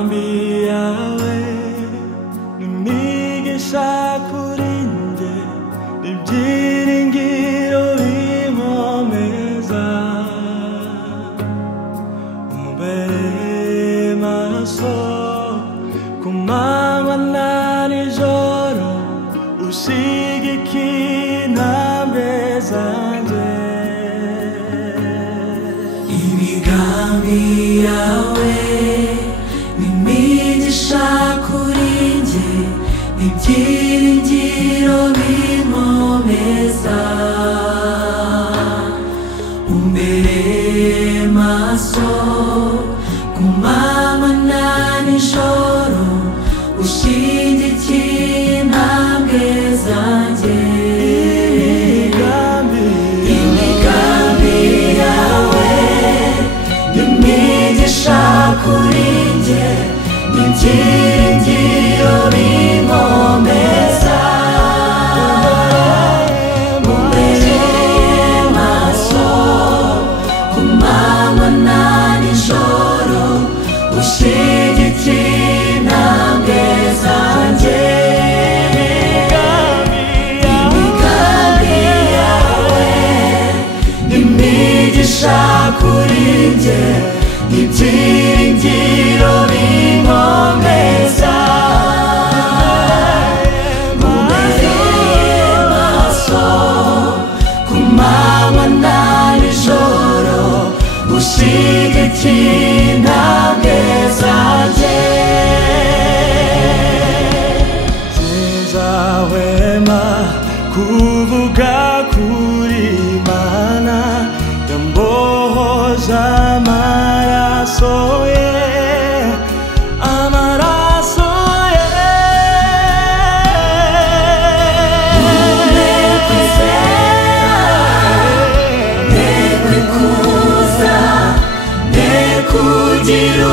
imigambi yawe n'imigisha kuri njye n'ibyiringiro binkomeza umbere maso ku manywa na nijoro ushigikira intambwe zanjye imigambi yawe n'imigisha kuri njye n'ibyiringiro binkomeza umbere maso ku manywa na nijoro ushyigikiye intambwe zanjye imigambi yawe n'imigisha kuri njye n'ibyiringiro binkomeza umbere maso ku manywa na nijoro ushyigikiye intambwe zanjye imigambi yawe n'imigisha kuri njye n'ibyiringiro binkomeza umbere maso ku manywa na nijoro ushyigikiye intambwe zanjye sinzahwema kuvuga kuri Imana yambohoza amaraso ye amaraso ye nekwizera nekwikuza nekugira